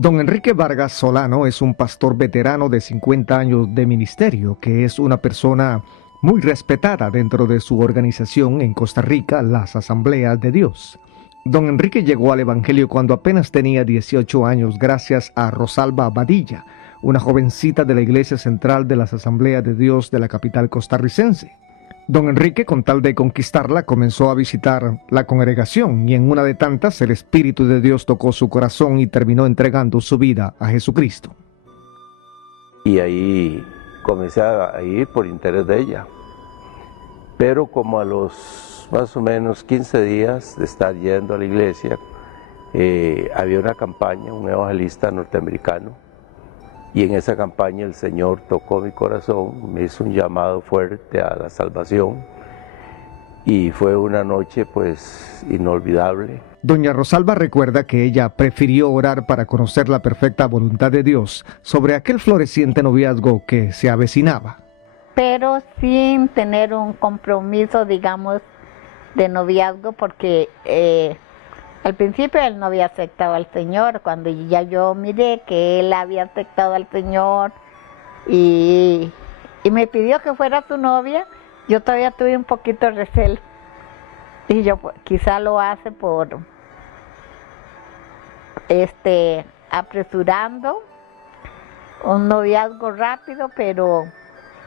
Don Enrique Vargas Solano es un pastor veterano de 50 años de ministerio, que es una persona muy respetada dentro de su organización en Costa Rica, las Asambleas de Dios. Don Enrique llegó al Evangelio cuando apenas tenía 18 años gracias a Rosalba Badilla, una jovencita de la Iglesia Central de las Asambleas de Dios de la capital costarricense. Don Enrique, con tal de conquistarla, comenzó a visitar la congregación y en una de tantas el Espíritu de Dios tocó su corazón y terminó entregando su vida a Jesucristo. Y ahí comencé a ir por interés de ella. Pero como a los más o menos 15 días de estar yendo a la iglesia, había una campaña, un evangelista norteamericano, y en esa campaña el Señor tocó mi corazón, me hizo un llamado fuerte a la salvación, y fue una noche pues inolvidable. Doña Rosalba recuerda que ella prefirió orar para conocer la perfecta voluntad de Dios sobre aquel floreciente noviazgo que se avecinaba. Pero sin tener un compromiso, digamos, de noviazgo, porque al principio él no había aceptado al Señor. Cuando ya yo miré que él había aceptado al Señor y me pidió que fuera su novia, yo todavía tuve un poquito de recelo. Y yo quizá lo hace por apresurando un noviazgo rápido, pero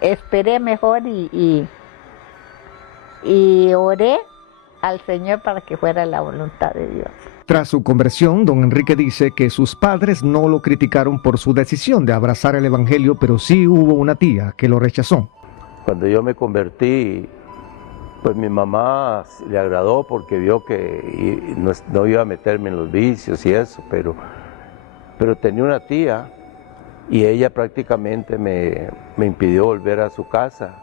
esperé mejor y oré al Señor para que fuera la voluntad de Dios. Tras su conversión, don Enrique dice que sus padres no lo criticaron por su decisión de abrazar el Evangelio, pero sí hubo una tía que lo rechazó. Cuando yo me convertí, pues mi mamá le agradó porque vio que no iba a meterme en los vicios y eso, pero tenía una tía y ella prácticamente me impidió volver a su casa.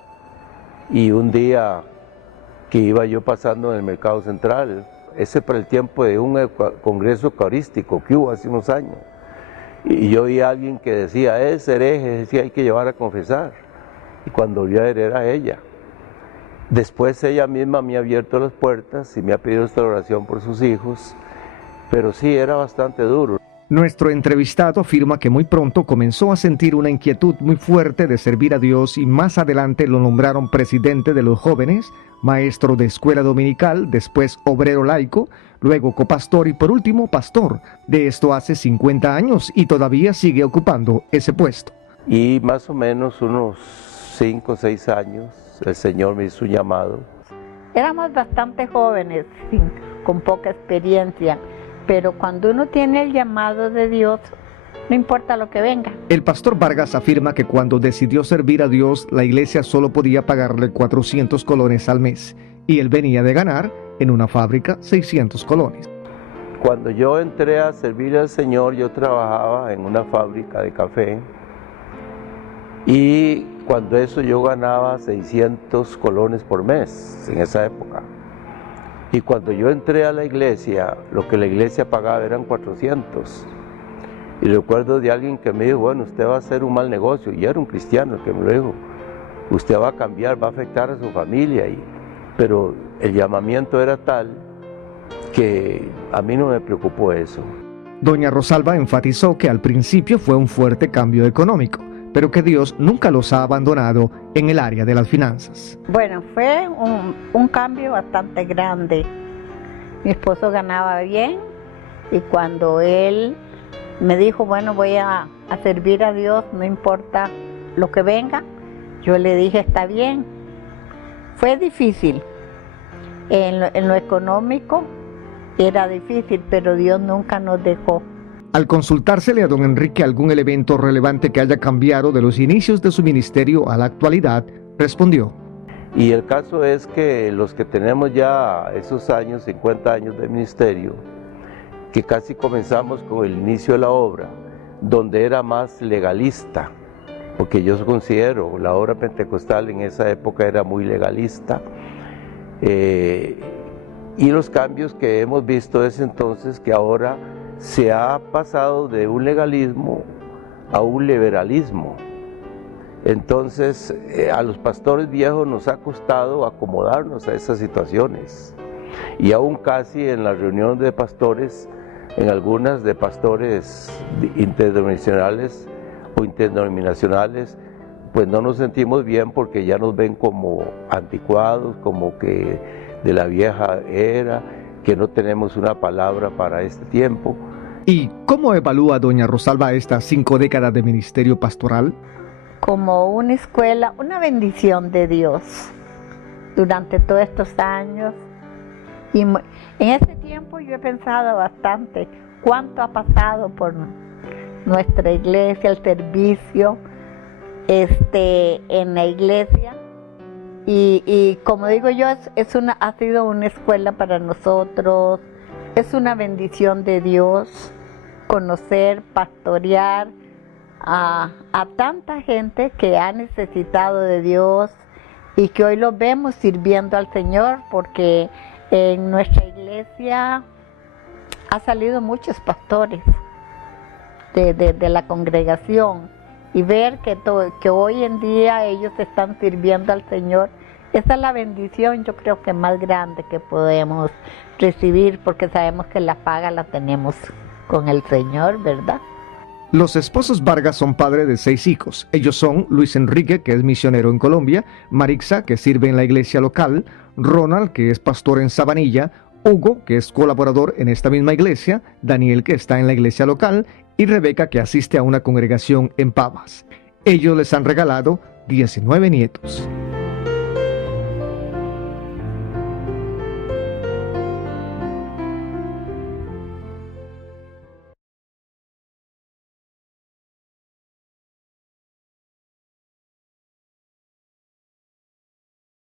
Y un día que iba yo pasando en el Mercado Central, ese para el tiempo de un congreso eucarístico que hubo hace unos años, y yo vi a alguien que decía, es hereje, decía, hay que llevar a confesar, y cuando volví a ver era ella. Después ella misma me ha abierto las puertas y me ha pedido esta oración por sus hijos, pero sí, era bastante duro. Nuestro entrevistado afirma que muy pronto comenzó a sentir una inquietud muy fuerte de servir a Dios y más adelante lo nombraron presidente de los jóvenes, maestro de escuela dominical, después obrero laico, luego copastor y por último pastor. De esto hace 50 años y todavía sigue ocupando ese puesto. Y más o menos unos 5 o 6 años el Señor me hizo un llamado. Éramos bastante jóvenes, con poca experiencia. Pero cuando uno tiene el llamado de Dios, no importa lo que venga. El pastor Vargas afirma que cuando decidió servir a Dios, la iglesia solo podía pagarle 400 colones al mes, y él venía de ganar, en una fábrica, 600 colones. Cuando yo entré a servir al Señor, yo trabajaba en una fábrica de café, y cuando eso yo ganaba 600 colones por mes, en esa época. Y cuando yo entré a la iglesia, lo que la iglesia pagaba eran 400. Y recuerdo de alguien que me dijo, bueno, usted va a hacer un mal negocio. Y era un cristiano el que me lo dijo. Usted va a cambiar, va a afectar a su familia. Pero el llamamiento era tal que a mí no me preocupó eso. Doña Rosalba enfatizó que al principio fue un fuerte cambio económico, pero que Dios nunca los ha abandonado en el área de las finanzas. Bueno, fue un cambio bastante grande. Mi esposo ganaba bien y cuando él me dijo, bueno, voy a servir a Dios, no importa lo que venga, yo le dije, está bien. Fue difícil. En lo económico era difícil, pero Dios nunca nos dejó. Al consultársele a don Enrique algún elemento relevante que haya cambiado de los inicios de su ministerio a la actualidad, respondió. Y el caso es que los que tenemos ya esos años, 50 años de ministerio, que casi comenzamos con el inicio de la obra, donde era más legalista, porque yo considero la obra pentecostal en esa época era muy legalista, y los cambios que hemos visto desde entonces, que ahora se ha pasado de un legalismo a un liberalismo. Entonces a los pastores viejos nos ha costado acomodarnos a esas situaciones, y aún casi en las reuniones de pastores en algunas de pastores interdenominacionales o interdenominacionales, pues no nos sentimos bien porque ya nos ven como anticuados, como que de la vieja era, que no tenemos una palabra para este tiempo. ¿Y cómo evalúa doña Rosalba estas 5 décadas de ministerio pastoral? Como una escuela, una bendición de Dios durante todos estos años. Y en este tiempo yo he pensado bastante cuánto ha pasado por nuestra iglesia, el servicio en la iglesia. Y como digo yo, ha sido una escuela para nosotros, es una bendición de Dios conocer, pastorear a tanta gente que ha necesitado de Dios y que hoy lo vemos sirviendo al Señor, porque en nuestra iglesia ha salido muchos pastores de la congregación, y ver que hoy en día ellos están sirviendo al Señor, esa es la bendición, yo creo que más grande que podemos recibir, porque sabemos que la paga la tenemos con el Señor, ¿verdad? Los esposos Vargas son padres de 6 hijos. Ellos son Luis Enrique, que es misionero en Colombia, Marixa, que sirve en la iglesia local, Ronald, que es pastor en Sabanilla, Hugo, que es colaborador en esta misma iglesia, Daniel, que está en la iglesia local, y Rebeca, que asiste a una congregación en Pavas. Ellos les han regalado 19 nietos.